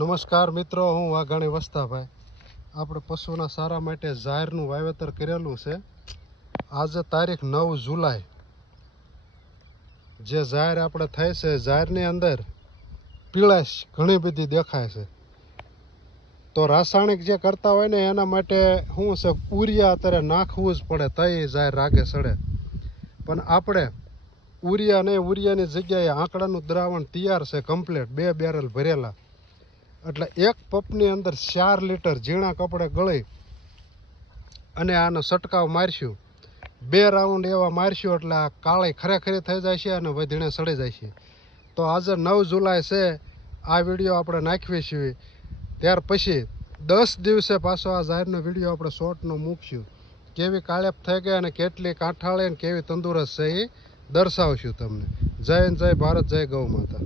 નમસ્કાર મિત્રો, હું વાઘાણી વસ્તાભાઈ. આપણે પશુના સારા માટે જાહેરનું વાવેતર કરેલું છે. આજે તારીખ 9 જુલાઈ. જે જાહેર આપણે થાય છે, જાહેરની અંદર પીળાશ ઘણી બધી દેખાય છે. તો રાસાયણિક જે કરતા હોય ને એના માટે શું છે, ઉરિયા અત્યારે નાખવું જ પડે, તઈ જાહેર રાગે સડે. પણ આપણે ઉરિયા નહીં, ઉરિયાની જગ્યાએ આંકડાનું દ્રાવણ તૈયાર છે, કમ્પ્લીટ 2 બેરલ ભરેલા. એટલે એક પપની અંદર 4 લીટર ઝીણા કપડે ગળી અને આનો છંટકાવ મારશું. 2 રાઉન્ડ એવા મારશું એટલે આ કાળી ખરેખરી થઈ જાય છે અને વધીને સડી જાય છે. તો આજે 9 જુલાઈ છે, આ વિડીયો આપણે નાખવી છીએ. ત્યાર પછી 10 દિવસે પાછો આ જાહેરનો વિડીયો આપણે શોર્ટનો મૂકશું. કેવી કાળેપ થઈ ગઈ અને કેટલી કાંઠાળી અને કેવી તંદુરસ્ત છે એ દર્શાવશું તમને. જય હિન્દ, જય ભારત, જય ગૌ માતા.